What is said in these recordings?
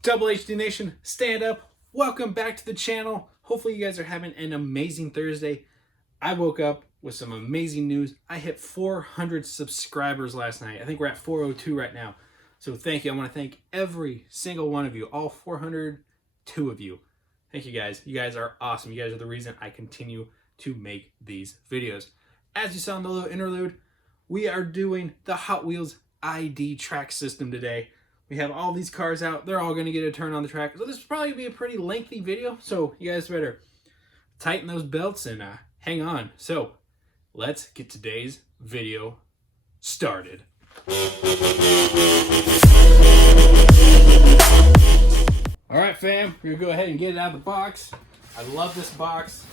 Double HD Nation, stand up. Welcome back to the channel. Hopefully you guys are having an amazing Thursday. I woke up with some amazing news. I hit 400 subscribers last night. I think we're at 402 right now. So thank you. I want to thank every single one of you, all 402 of you. Thank you guys. You guys are awesome. You guys are the reason I continue to make these videos. As you saw in the little interlude, we are doing the Hot Wheels ID track system today. We have all these cars out. They're all going to get a turn on the track. So this will probably be a pretty lengthy video. So you guys better tighten those belts and hang on. So let's get today's video started. All right, fam. We're going to go ahead and get it out of the box. I love this box.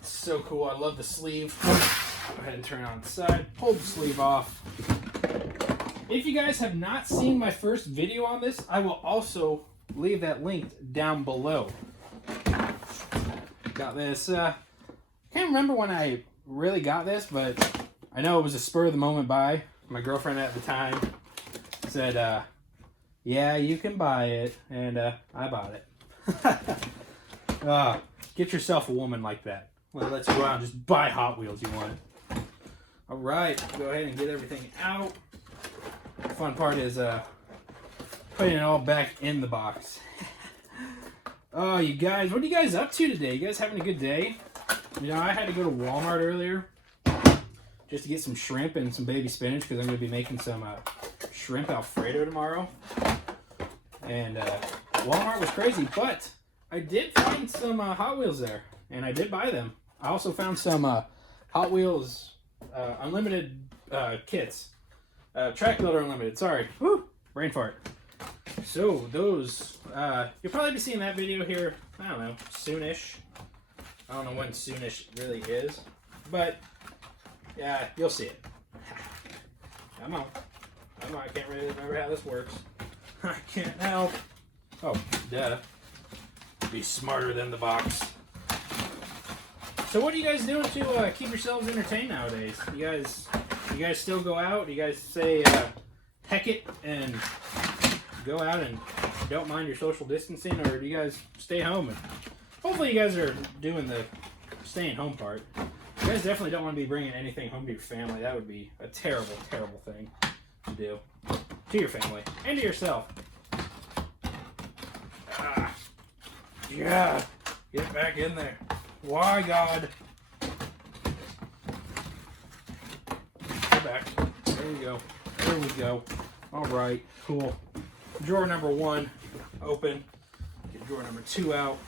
It's so cool. I love the sleeve. Go ahead and turn it on the side. Pull the sleeve off. If you guys have not seen my first video on this, I will also leave that linked down below. Got this, can't remember when I really got this, but I know it was a spur of the moment buy. My girlfriend at the time said, yeah, you can buy it, and I bought it. Get yourself a woman like that. Well, let's go out and just buy Hot Wheels you want. All right, go ahead and get everything out. The fun part is putting it all back in the box. Oh, you guys, what are you guys up to today? You guys having a good day? You know, I had to go to Walmart earlier just to get some shrimp and some baby spinach because I'm going to be making some shrimp Alfredo tomorrow. And Walmart was crazy, but I did find some Hot Wheels there, and I did buy them. I also found some Hot Wheels Unlimited kits. Track Builder Unlimited, sorry. Woo! Brain fart. So, those, you'll probably be seeing that video here, I don't know, soonish. I don't know when soonish really is, but, yeah, you'll see it. Come on. Come on, I can't really remember how this works. I can't help. Oh, duh. Be smarter than the box. So what are you guys doing to keep yourselves entertained nowadays? You guys still go out? Do you guys say heck it and go out and don't mind your social distancing, or do you guys stay home? And hopefully you guys are doing the staying home part. You guys definitely don't want to be bringing anything home to your family. That would be a terrible, terrible thing to do to your family and to yourself. Yeah, get back in there. Why, God? Back. There we go. There we go. All right, cool. Drawer number 1 open. Get drawer number 2 out.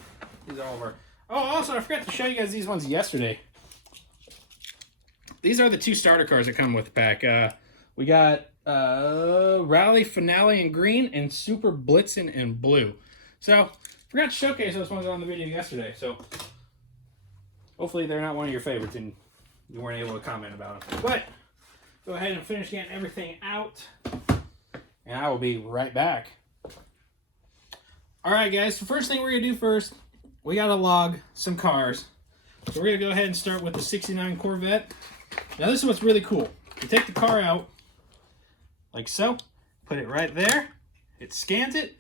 These are all of our. Oh, also I forgot to show you guys these ones yesterday. These are the 2 starter cars that come with the pack. We got Rally Finale in green and Super Blitzen in blue. So forgot to showcase those ones on the video yesterday. So hopefully they're not one of your favorites and you weren't able to comment about them. But go ahead and finish getting everything out, and I will be right back. All right, guys, the first thing we're going to do first, we got to log some cars. So we're going to go ahead and start with the 69 Corvette. Now, this is what's really cool. You take the car out, like so, put it right there, it scans it,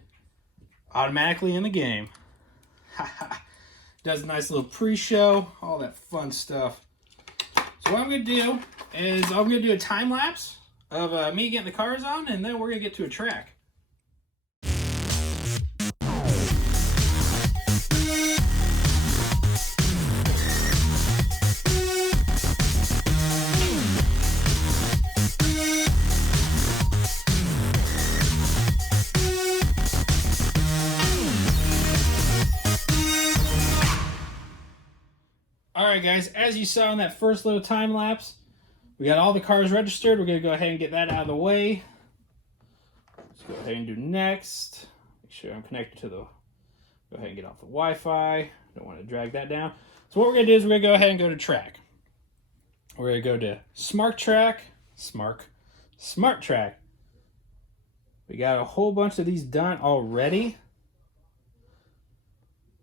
automatically in the game. Does a nice little pre-show, all that fun stuff. So what I'm going to do is I'm going to do a time lapse of me getting the cars on, and then we're going to get to a track. Alright guys, as you saw in that first little time lapse, we got all the cars registered. We're going to go ahead and get that out of the way. Let's go ahead and do next. Make sure I'm connected to the... Go ahead and get off the Wi-Fi. Don't want to drag that down. So what we're going to do is we're going to go ahead and go to track. We're going to go to Smart Track. Smart Track. We got a whole bunch of these done already.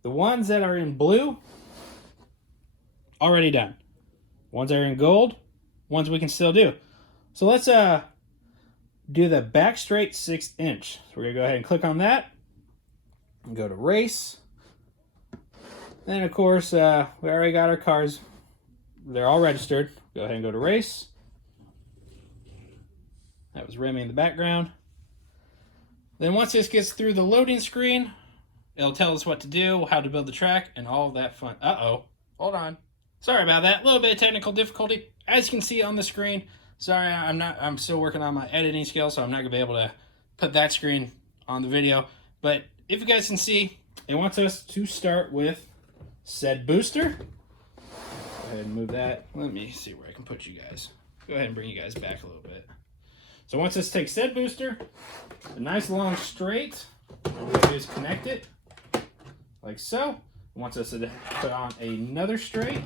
The ones that are in blue, already done. Ones that are in gold, ones we can still do. So let's do the back straight 6-inch. So we're going to go ahead and click on that. And go to race. Then, of course, we already got our cars. They're all registered. Go ahead and go to race. That was Remy in the background. Then once this gets through the loading screen, it'll tell us what to do, how to build the track, and all of that fun. Uh-oh. Hold on. Sorry about that. A little bit of technical difficulty. As you can see on the screen, sorry, I'm still working on my editing skills, so I'm not going to be able to put that screen on the video. But if you guys can see, it wants us to start with said booster. Go ahead and move that. Let me see where I can put you guys. Go ahead and bring you guys back a little bit. So once this takes said booster, a nice long straight, all we do is connect it like so. It wants us to put on another straight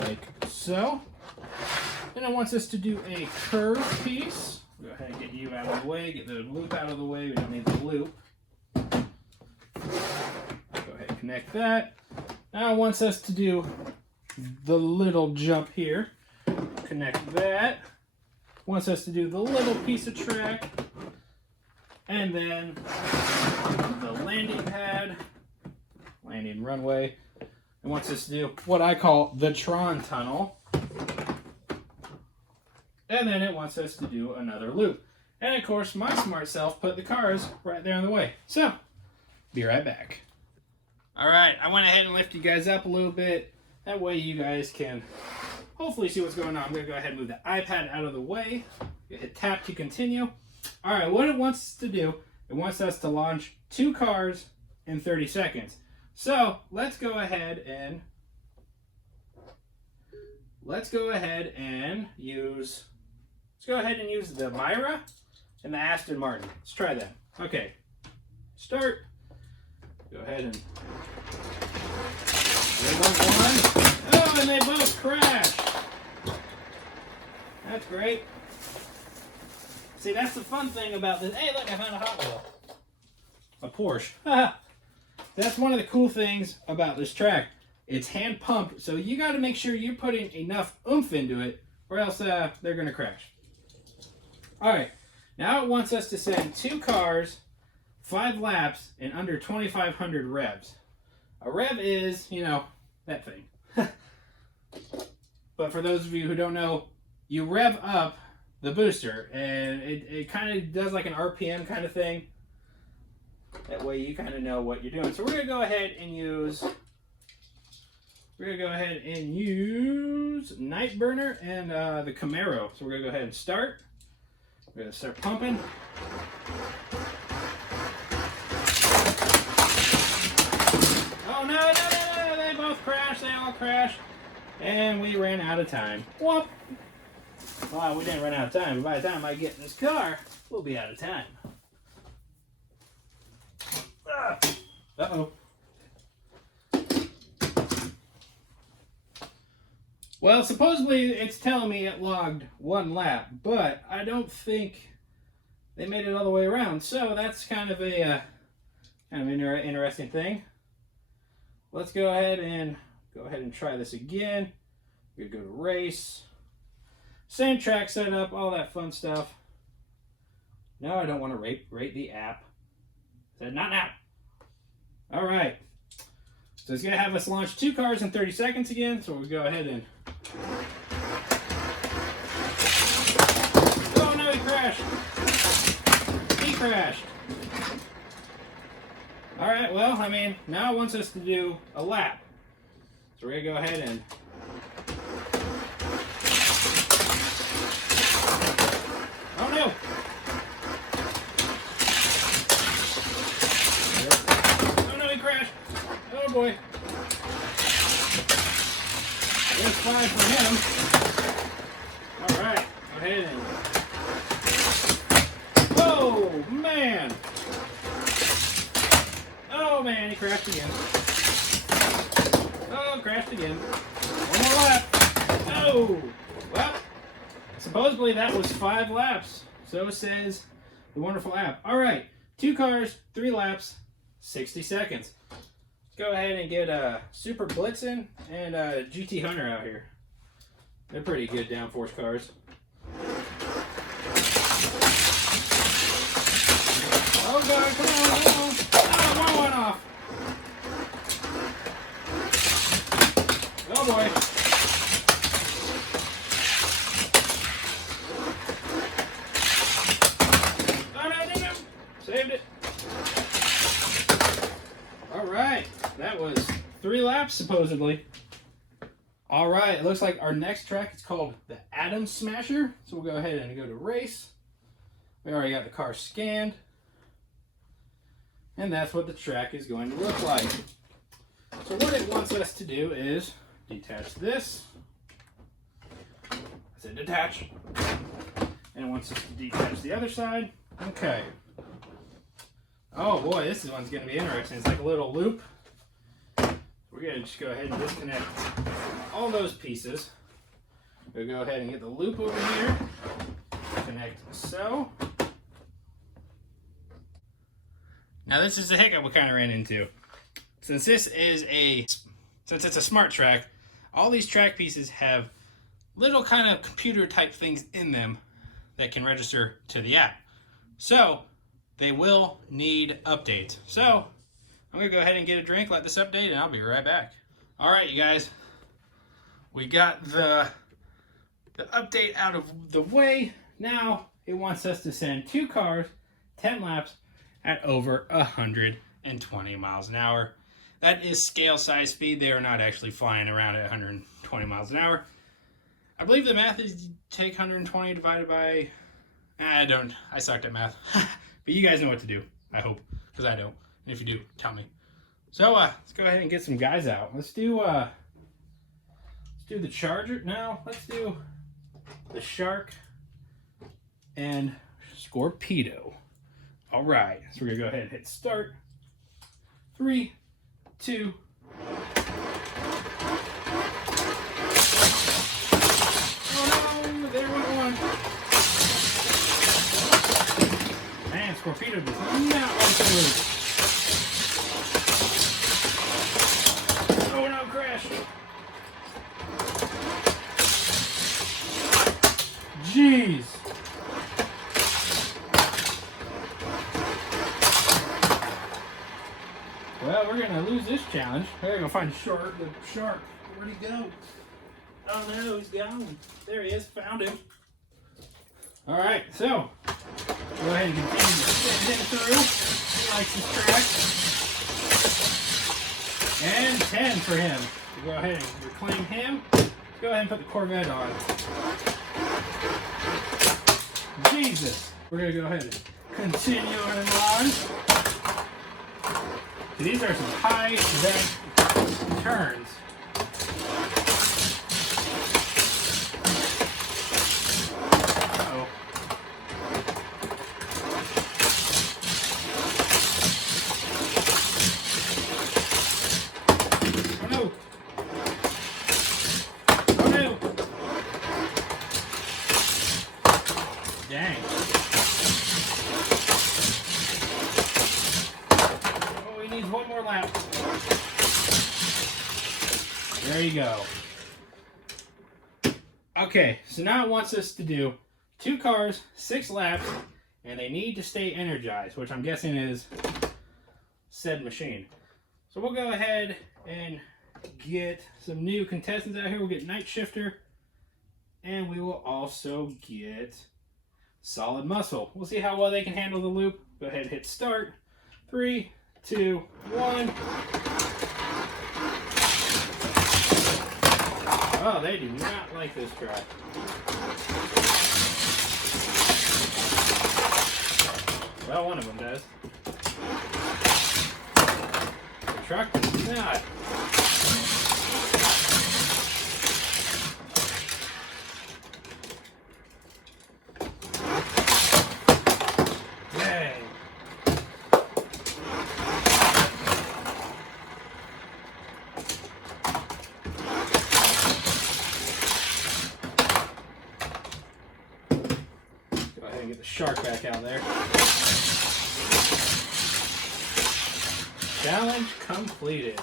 like so. Then it wants us to do a curved piece. Go ahead and get you out of the way, get the loop out of the way. We don't need the loop. Go ahead and connect that. Now it wants us to do the little jump here. Connect that. Wants us to do the little piece of track. And then the landing pad, landing runway. It wants us to do what I call the Tron tunnel. And then it wants us to do another loop. And of course, my smart self put the cars right there in the way. So, be right back. Alright, I went ahead and lifted you guys up a little bit. That way you guys can hopefully see what's going on. I'm going to go ahead and move the iPad out of the way. Hit tap to continue. Alright, what it wants us to do, it wants us to launch 2 cars in 30 seconds. So, let's go ahead and use the Myra and the Aston Martin. Let's try that. Okay. Start. Go ahead and oh, and they both crash. That's great. See, that's the fun thing about this. Hey, look, I found a Hot Wheel. A Porsche. That's one of the cool things about this track. It's hand pumped, so you got to make sure you're putting enough oomph into it, or else they're going to crash. Alright, now it wants us to send 2 cars 5 laps in under 2,500 revs. A rev is, you know, that thing. But for those of you who don't know, you rev up the booster, and it kind of does like an RPM kind of thing. That way you kind of know what you're doing. So we're going to go ahead and use Nightburner and the Camaro. So we're going to go ahead and start. We're going to start pumping. Oh, no, they both crashed. They all crashed. And we ran out of time. Whoop. Well, we didn't run out of time, but by the time I get in this car, we'll be out of time. Uh-oh. Well, supposedly it's telling me it logged 1 lap, but I don't think they made it all the way around. So that's kind of a interesting thing. Let's go ahead and try this again. We're gonna go to race. Same track setup, all that fun stuff. No, I don't want to rate the app. I said not now. All right. So it's going to have us launch 2 cars in 30 seconds again. So we'll go ahead and... Oh no, he crashed. He crashed. All right, well, I mean, now it wants us to do a lap. So we're going to go ahead and... Oh no! Oh no, he crashed! Oh boy! There's 5 for him. Alright, go ahead and... Oh man! Oh man, he crashed again. Oh, crashed again. One more lap. Oh! Well, supposedly that was 5 laps. So says the wonderful app. Alright, 2 cars, 3 laps, 60 seconds. Let's go ahead and get Super Blitzen and GT Hunter out here. They're pretty good downforce cars. Oh god, come on, come on. Oh, one off. Oh boy. Oh no, no. Saved it. Alright, that was 3 laps supposedly. Alright, it looks like our next track is called the Atom Smasher. So we'll go ahead and go to race. We already got the car scanned. And that's what the track is going to look like. So what it wants us to do is detach this. I said detach. And it wants us to detach the other side. Okay. Oh boy, this one's going to be interesting. It's like a little loop. We're going to just go ahead and disconnect all those pieces. We'll go ahead and get the loop over here. Connect so. Now this is a hiccup we kind of ran into. Since it's a smart track, all these track pieces have little kind of computer type things in them that can register to the app. So they will need updates. So I'm gonna go ahead and get a drink, let this update, and I'll be right back. All right, you guys, we got the update out of the way. Now it wants us to send 2 cars, 10 laps, at over 120 miles an hour. That is scale size speed. They are not actually flying around at 120 miles an hour. I believe the math is take 120 divided by... I sucked at math. But you guys know what to do, I hope, because I don't. And if you do, tell me. So let's go ahead and get some guys out. Let's do the Charger. No, let's do the Shark and Scorpedo. All right, so we're gonna go ahead and hit start. 3, 2. Oh no, there went one. Man, Scorpedo does not like the loop. Oh no, crash. Jeez. Well, we're gonna lose this challenge. We're gonna find the shark. Where'd he go? Oh no, he's gone. There he is. Found him. All right, so go ahead and continue to send him through. He likes this track. And 10 for him. We'll go ahead and reclaim him. Let's go ahead and put the Corvette on. Jesus. We're gonna go ahead and continue on. These are some high bank turns. Uh-oh. Oh no! Oh no! Dang. One more lap. There you go. Okay, so now it wants us to do 2 cars, 6 laps, and they need to stay energized, which I'm guessing is said machine. So we'll go ahead and get some new contestants out here. We'll get Night Shifter, and we will also get Solid Muscle. We'll see how well they can handle the loop. Go ahead and hit start. 3, 2, 1. Oh, they do not like this track. Well, one of them does. The truck does not. there. Challenge completed.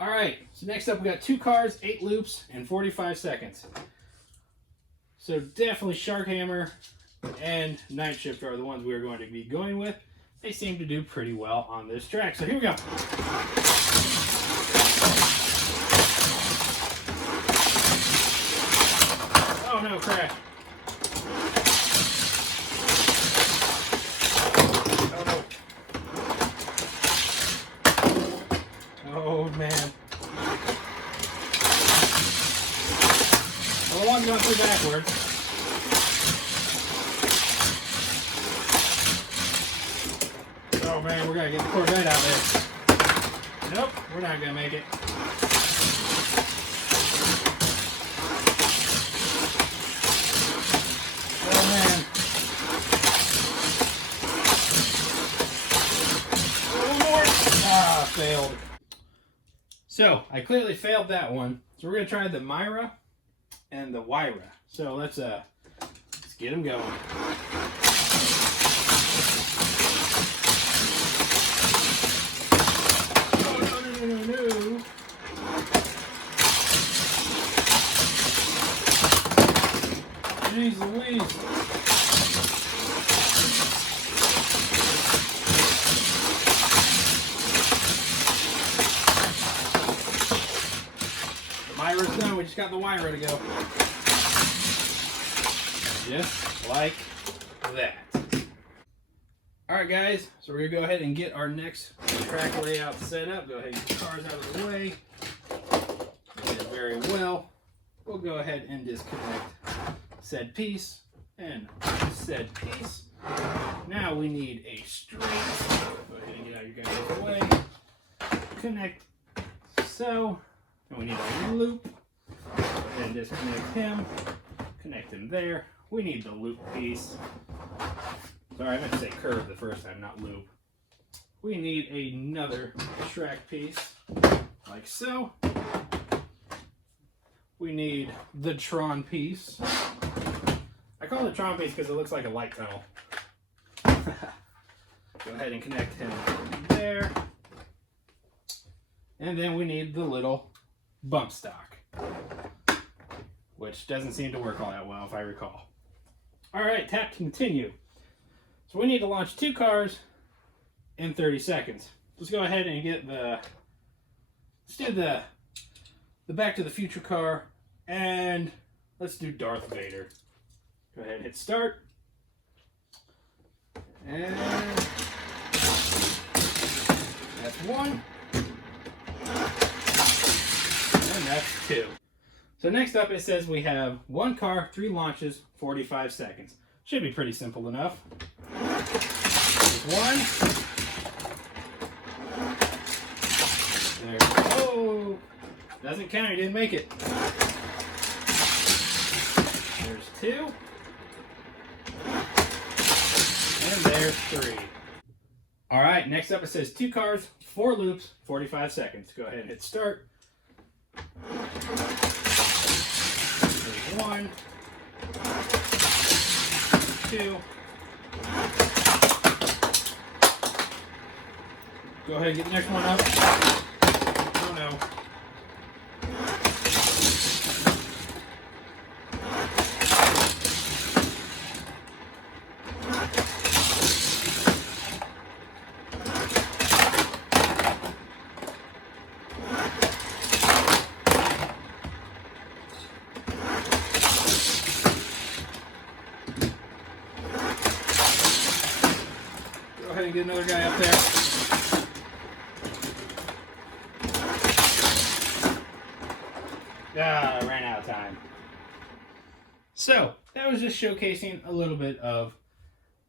Alright, so next up we got 2 cars, 8 loops, and 45 seconds. So definitely Shark Hammer and Night Shifter are the ones we are going to be going with. They seem to do pretty well on this track. So here we go. Oh no, crash. Oh no. Oh man. Well, the one's going through backwards. Oh man, we're gonna get the Corvette out there. Nope, we're not gonna make it. Oh man. One more. Ah, failed. So, I clearly failed that one. So we're gonna try the Myra and the Wyra. So let's get them going. No. Jeez Louise. The Myra's done, we just got the Wyra to go. Just like that. Alright guys, so we're going to go ahead and get our next track layout set up. Go ahead and get the cars out of the way. Did it very well. We'll go ahead and disconnect said piece and said piece. Now we need a straight. Go ahead and get out your guys' way. Connect so. And we need a loop. Go ahead and disconnect him. Connect him there. We need the loop piece. Sorry, I meant to say curve the first time, not loop. We need another track piece, like so. We need the Tron piece. I call it Tron piece because it looks like a light tunnel. Go ahead and connect him there. And then we need the little bump stock, which doesn't seem to work all that well if I recall. Alright, tap continue. So we need to launch 2 cars in 30 seconds. Let's go ahead and get let's do the Back to the Future car, and let's do Darth Vader. Go ahead and hit start. And that's 1. And that's 2. So next up it says we have 1 car, 3 launches, 45 seconds. Should be pretty simple enough. There's 1. There. Oh! Doesn't count, you didn't make it. There's 2. And there's 3. Alright, next up it says 2 cars, 4 loops, 45 seconds. Go ahead and hit start. There's 1. 2. Go ahead and get the next one up. Oh no. Go ahead and get another guy up there. I ran out of time. So, that was just showcasing a little bit of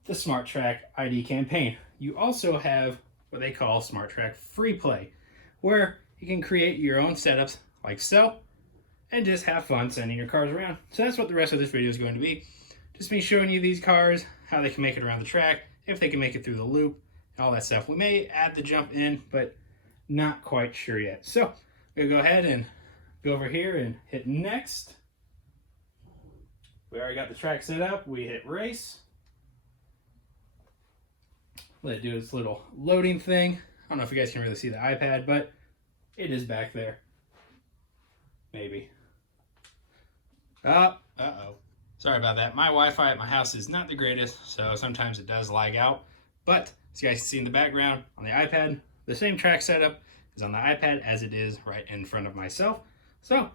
the Smart Track ID campaign. You also have what they call Smart Track Free Play, where you can create your own setups like so, and just have fun sending your cars around. So that's what the rest of this video is going to be. Just me showing you these cars, how they can make it around the track, if they can make it through the loop, and all that stuff. We may add the jump in, but not quite sure yet. So, we'll go ahead and go over here and hit next. We already got the track set up. We hit race. Let it do its little loading thing. I don't know if you guys can really see the iPad, but it is back there. Maybe. Uh-oh. Sorry about that. My Wi-Fi at my house is not the greatest, so sometimes it does lag out. But, as you guys can see in the background, on the iPad, the same track setup is on the iPad as it is right in front of myself. So,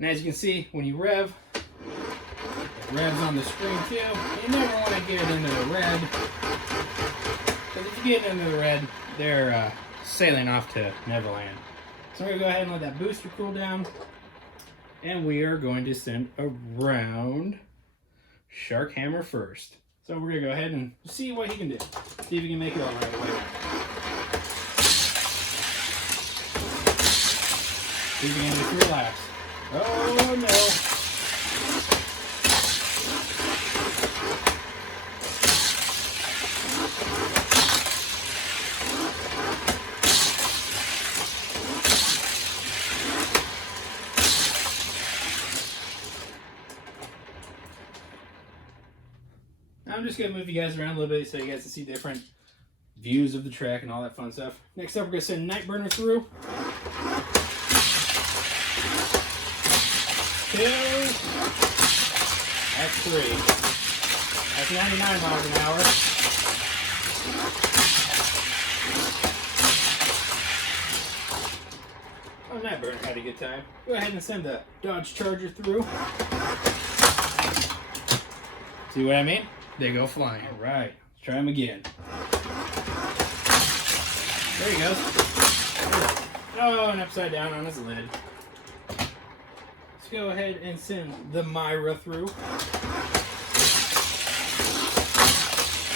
and as you can see, when you rev, it revs on the screen too. You never want to get into the red, because if you get into the red, they're sailing off to Neverland. So we're going to go ahead and let that booster cool down. And we are going to send around Shark Hammer first. So we're going to go ahead and see what he can do. See if he can make it all right way around. See if he can do 3 laps. Oh no. I'm just going to move you guys around a little bit so you guys can see different views of the track and all that fun stuff. Next up, we're going to send Nightburner through. 2. That's 3. That's 99 miles an hour. Oh, Nightburner had a good time. Go ahead and send the Dodge Charger through. See what I mean? They go flying. All right, let's try them again. There he goes. Oh, and upside down on his lid. Let's go ahead and send the Myra through.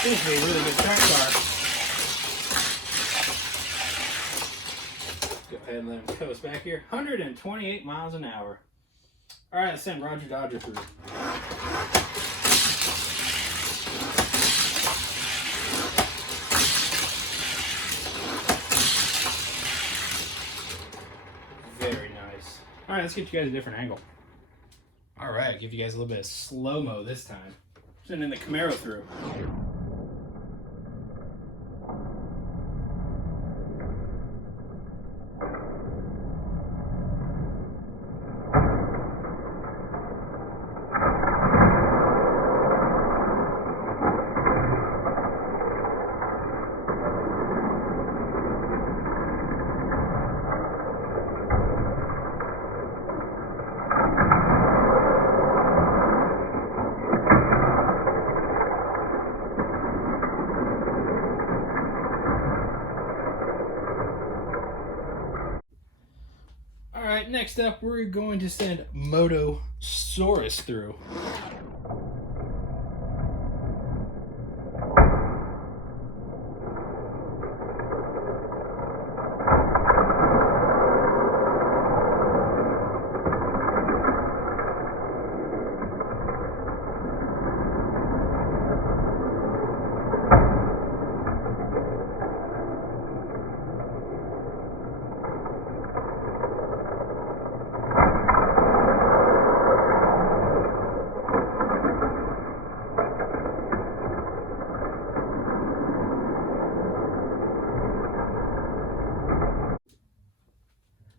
Seems to be a really good track car. Go ahead and let him coast back here. 128 miles an hour. All right, let's send Roger Dodger through. All right, let's get you guys a different angle. All right, give you guys a little bit of slow-mo this time. Sending the Camaro through. Alright, next up we're going to send Motosaurus through.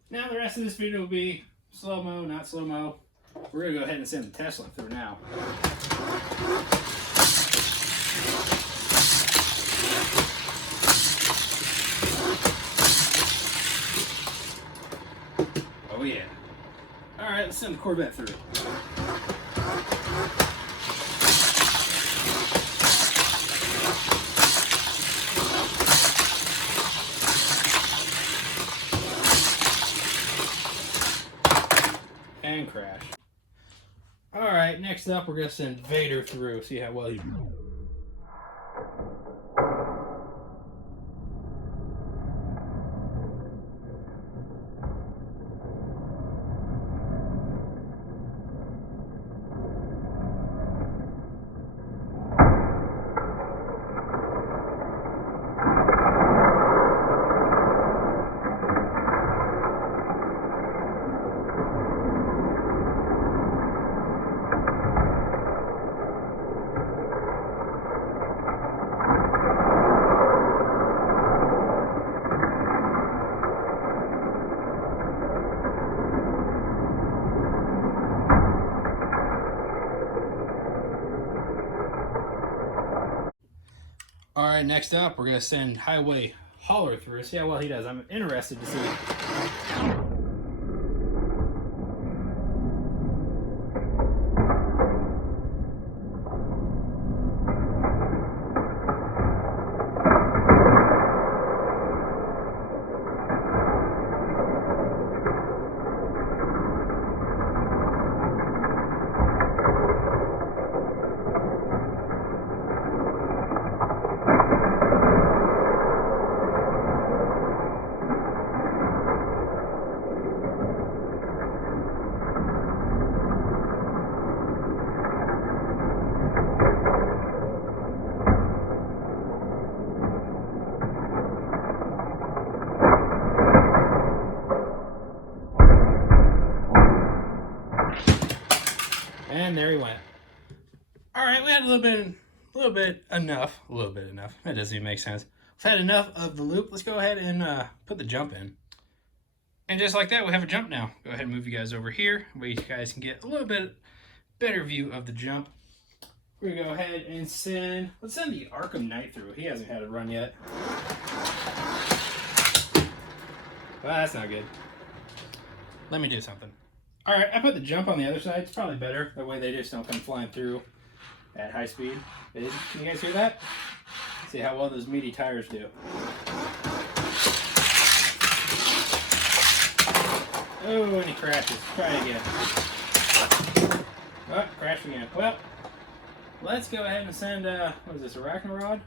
Now the rest of this video will be slow-mo, not slow-mo. We're going to go ahead and send the Tesla through now. Oh yeah. Alright, let's send the Corvette through. And crash. Alright, next up we're going to send Vader through. See how well he... All right, next up, we're going to send Highway Hauler through. See how well he does. I'm interested to see. And there he went. All right, we had a little bit enough. That doesn't even make sense. We've had enough of the loop. Let's go ahead and put the jump in. And just like that, we have a jump now. Go ahead and move you guys over here, where you guys can get a little bit better view of the jump. We're gonna go ahead and let's send the Arkham Knight through. He hasn't had a run yet. Well, that's not good. Let me do something. All right, I put the jump on the other side. It's probably better. That way they just don't come flying through at high speed. Can you guys hear that? See how well those meaty tires do. Oh, and he crashes. Try again. Oh, crash again. Well, let's go ahead and send, what is this, a Arachnarod?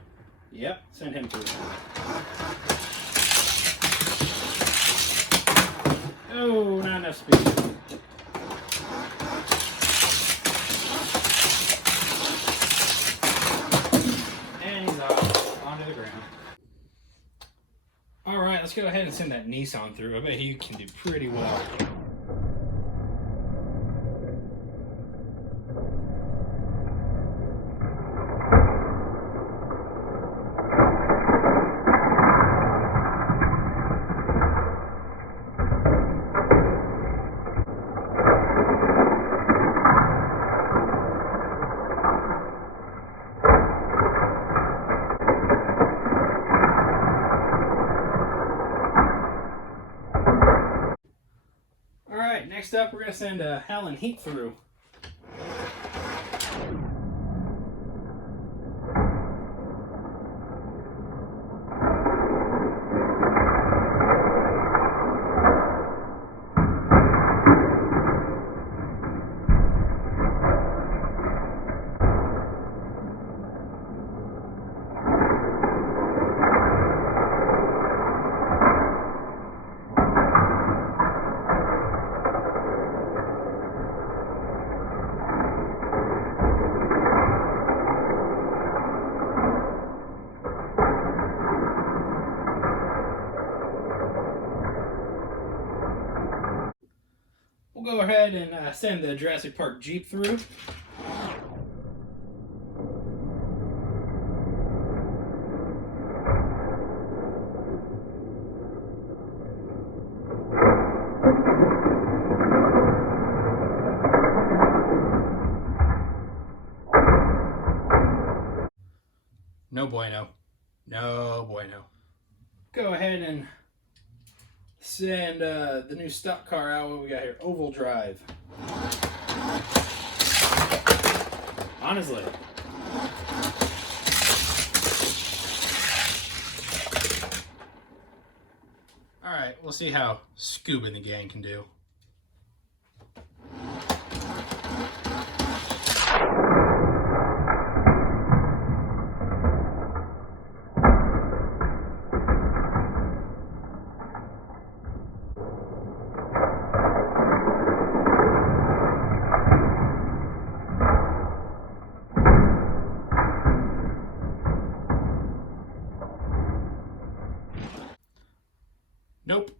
Yep, send him through. Oh, not enough speed. And he's off onto the ground. All right, let's go ahead and send that Nissan through. I bet he can do pretty well. Next up, we're going to send Howlin' Heat through. We'll go ahead and send the Jurassic Park Jeep through. No bueno. No bueno. Go ahead and send the new stock car out. What we got here? Oval Drive. Honestly. Alright, we'll see how Scoob and the gang can do. Nope.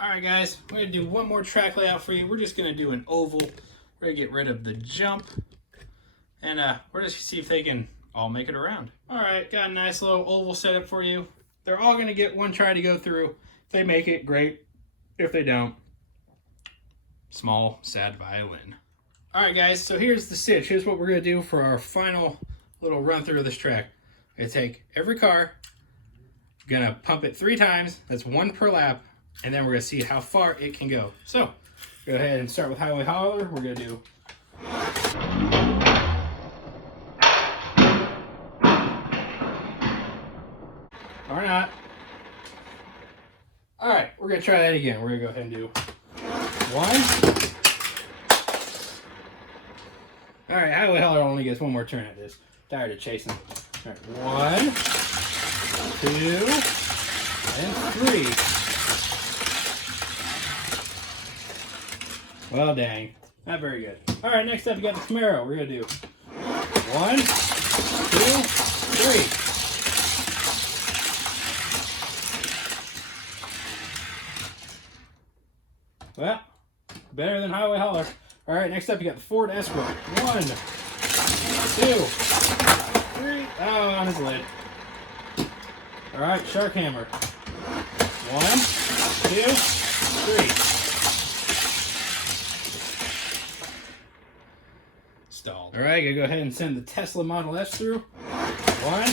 Alright guys, we're going to do one more track layout for you. We're just going to do an oval. We're going to get rid of the jump. And we're just going to see if they can all make it around. Alright, got a nice little oval setup for you. They're all going to get one try to go through. If they make it, great. If they don't, small, sad violin. Alright guys, so here's the sitch. Here's what we're going to do for our final little run through of this track. Gonna take every car, gonna pump it 3 times. That's 1 per lap, and then we're gonna see how far it can go. So, go ahead and start with Highway Hauler. We're gonna do. Or not. All right, we're gonna try that again. We're gonna go ahead and do 1. All right, Highway Hauler only gets 1 more turn at this. Tired of chasing. All right, 1, 2, and 3. Well, dang. Not very good. All right, next up, we got the Camaro. We're going to do 1, 2, 3. Well, better than Highway Hauler. All right, next up, you got the Ford Escort. 1, 2, 3. Oh, on his lid. All right, Shark Hammer. 1, 2, 3. Stalled. All right, gonna go ahead and send the Tesla Model S through. 1, 2,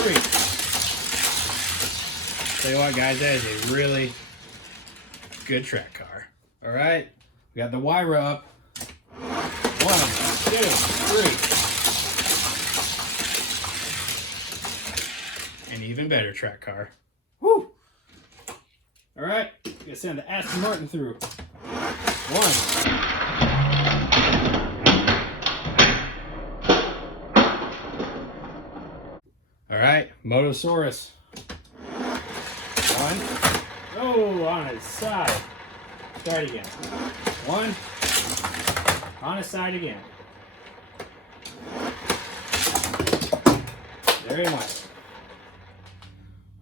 3. Tell you what, guys, that is a really good track car. All right, we got the Wyra up. 1, 2, 3. An even better track car. Woo! All right, gonna send the Aston Martin through. 1. All right, Motosaurus. 1. Oh, on his side. Start again. 1. On his side again. There he went.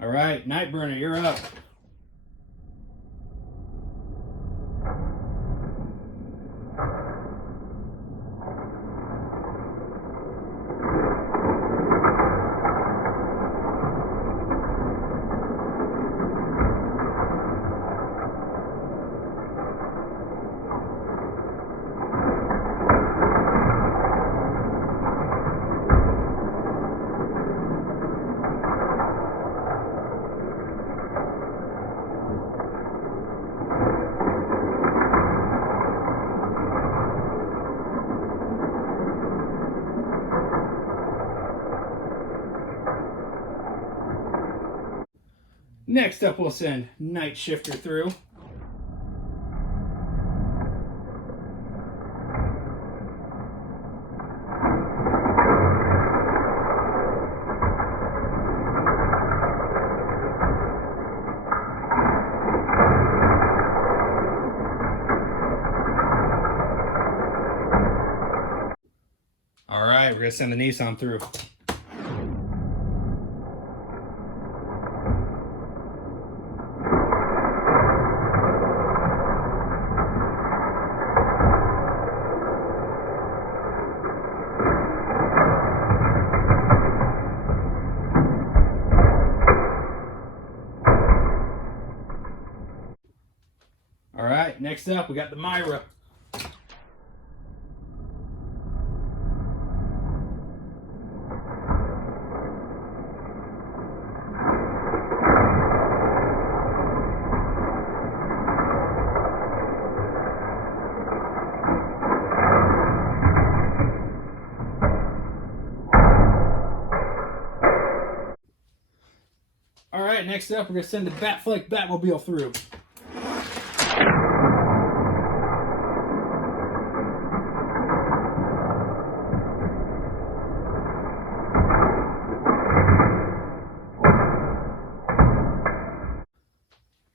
All right, Nightburner, you're up. Next up, we'll send Night Shifter through. All right, we're gonna send the Nissan through. All right, next up, we got the Myra. All right, next up, we're going to send the Batfleck Batmobile through.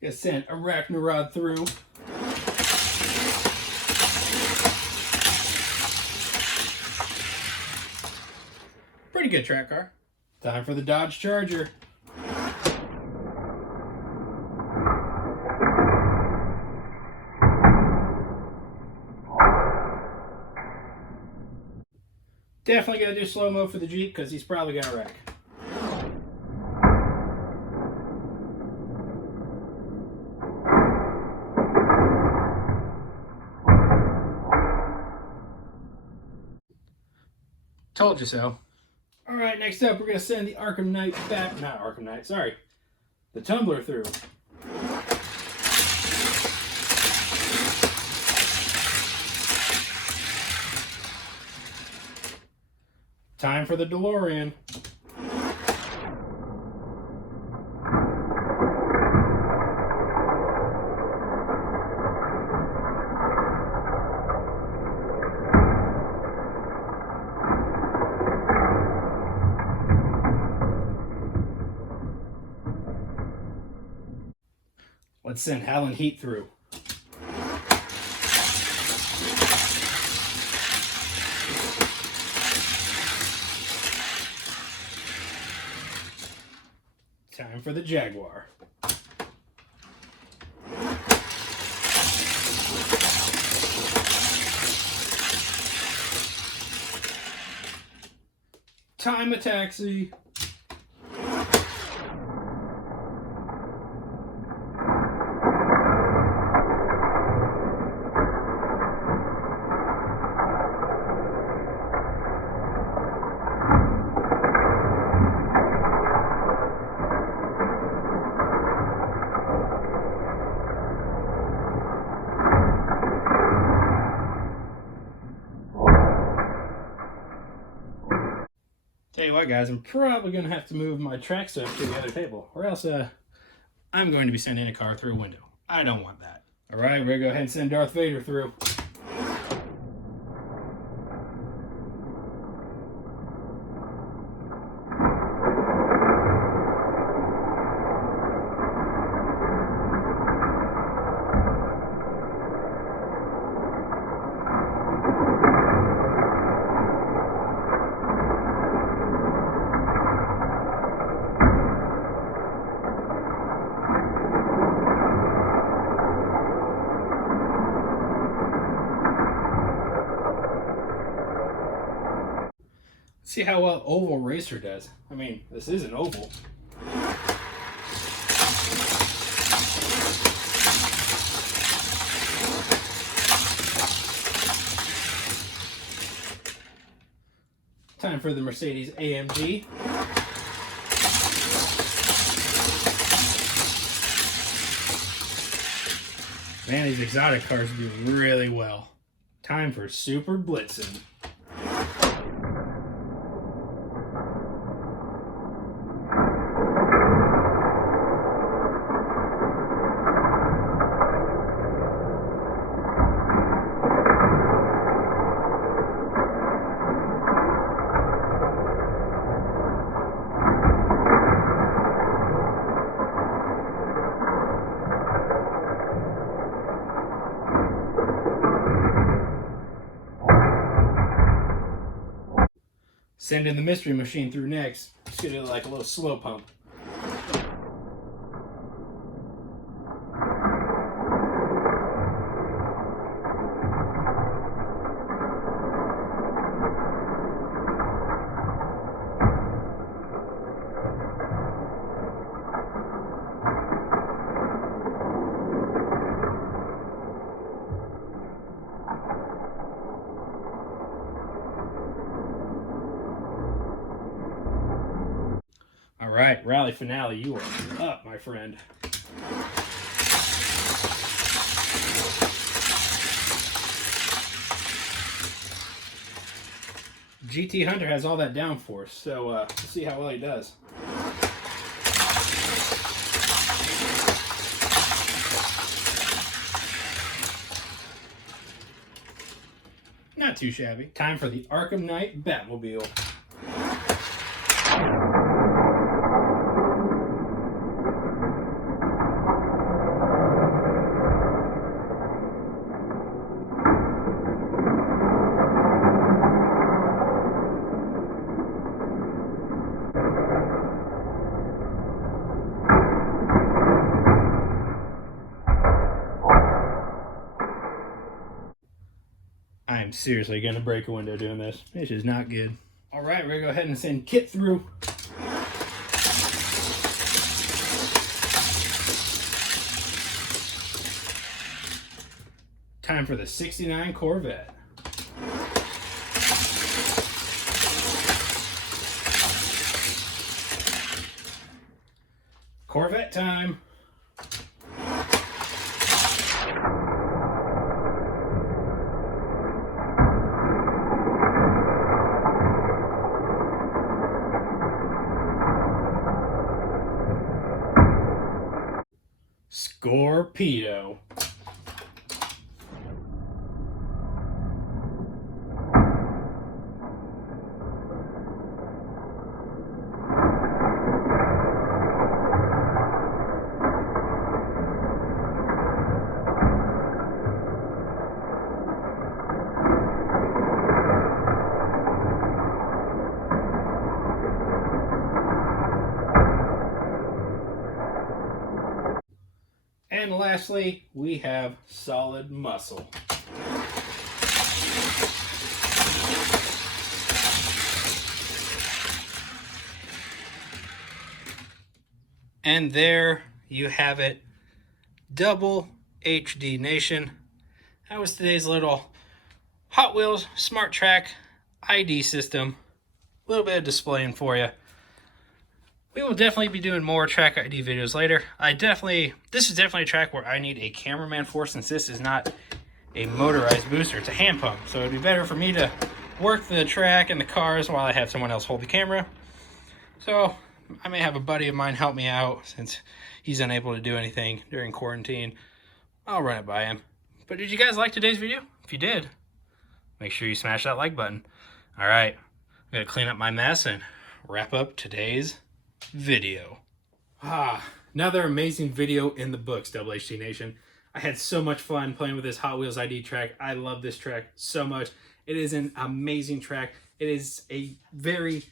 Gonna send Arachnarod through. Pretty good track car. Time for the Dodge Charger. Definitely gonna do slow-mo for the Jeep because he's probably gonna wreck. Told you so. All right, next up, we're going to send the the tumbler through. Time for the DeLorean. Let's send Hell and Heat through. Time for the Jaguar. Time a taxi. Tell you what, guys, I'm probably going to have to move my track stuff to the other table, or else I'm going to be sending a car through a window. I don't want that. All right, we're going to go ahead and send Darth Vader through. See how well Oval Racer does. I mean, this is an oval. Time for the Mercedes AMG. Man, these exotic cars do really well. Time for Super Blitzen. Sending the Mystery Machine through next. Just gonna do like a little slow pump. All right, rally finale, you are up, my friend. GT Hunter has all that downforce, so let's see how well he does. Not too shabby. Time for the Arkham Knight Batmobile. I'm seriously going to break a window doing this. This is not good. All right, we're going to go ahead and send Kit through. Time for the '69 Corvette. Corvette time. Scorpedo. And lastly, we have Solid Muscle. And there you have it. Double HD Nation. That was today's little Hot Wheels Smart Track ID system. A little bit of displaying for you. We will definitely be doing more track ID videos later. This is definitely a track where I need a cameraman for, since this is not a motorized booster, it's a hand pump. So it'd be better for me to work the track and the cars while I have someone else hold the camera. So I may have a buddy of mine help me out since he's unable to do anything during quarantine. I'll run it by him. But did you guys like today's video? If you did, make sure you smash that like button. All right, I'm gonna clean up my mess and wrap up today's video. Another amazing video in the books, Double HD Nation. I had so much fun playing with this Hot Wheels ID track. I love this track so much. It is an amazing track. It is a very,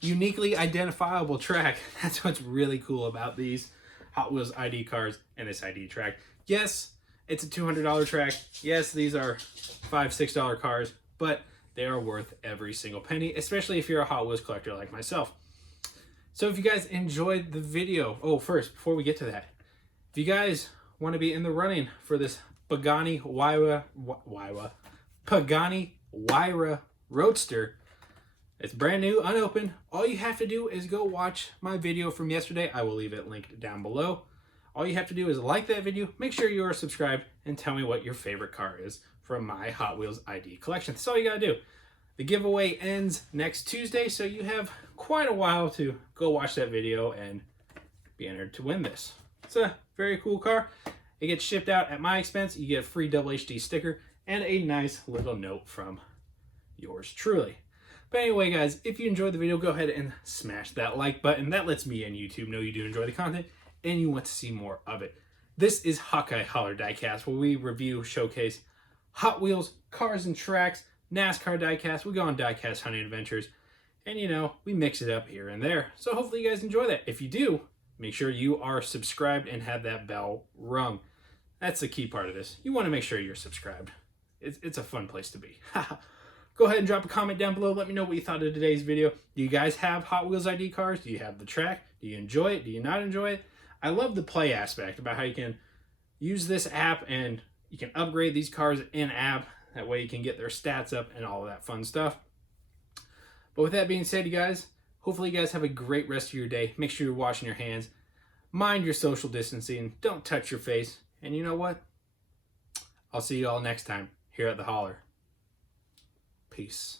uniquely identifiable track. That's what's really cool about these Hot Wheels ID cars and this ID track. Yes, it's a $200 track. Yes, these are $5, $6 cars, but they are worth every single penny, especially if you're a Hot Wheels collector like myself. So if you guys enjoyed the video, first, before we get to that, if you guys want to be in the running for this Pagani Huayra Roadster, it's brand new, unopened. All you have to do is go watch my video from yesterday. I will leave it linked down below. All you have to do is like that video, make sure you are subscribed, and tell me what your favorite car is from my Hot Wheels ID collection. That's all you gotta do. The giveaway ends next Tuesday, so you have quite a while to go watch that video and be entered to win this. It's a very cool car. It gets shipped out at my expense. You get a free Double HD sticker and a nice little note from yours truly. But anyway, guys, if you enjoyed the video, go ahead and smash that like button. That lets me and YouTube know you do enjoy the content and you want to see more of it. This is Hawkeye Holler Diecast, where we review, showcase Hot Wheels, cars and tracks, NASCAR diecast. We go on diecast hunting adventures, and we mix it up here and there. So hopefully you guys enjoy that. If you do, make sure you are subscribed and have that bell rung. That's the key part of this. You want to make sure you're subscribed. It's a fun place to be. Go ahead and drop a comment down below. Let me know what you thought of today's video. Do you guys have Hot Wheels ID cars? Do you have the track? Do you enjoy it? Do you not enjoy it? I love the play aspect about how you can use this app and you can upgrade these cars in-app. That way you can get their stats up and all of that fun stuff. But with that being said, you guys, hopefully you guys have a great rest of your day. Make sure you're washing your hands. Mind your social distancing. Don't touch your face. And you know what? I'll see you all next time here at the Holler. Peace.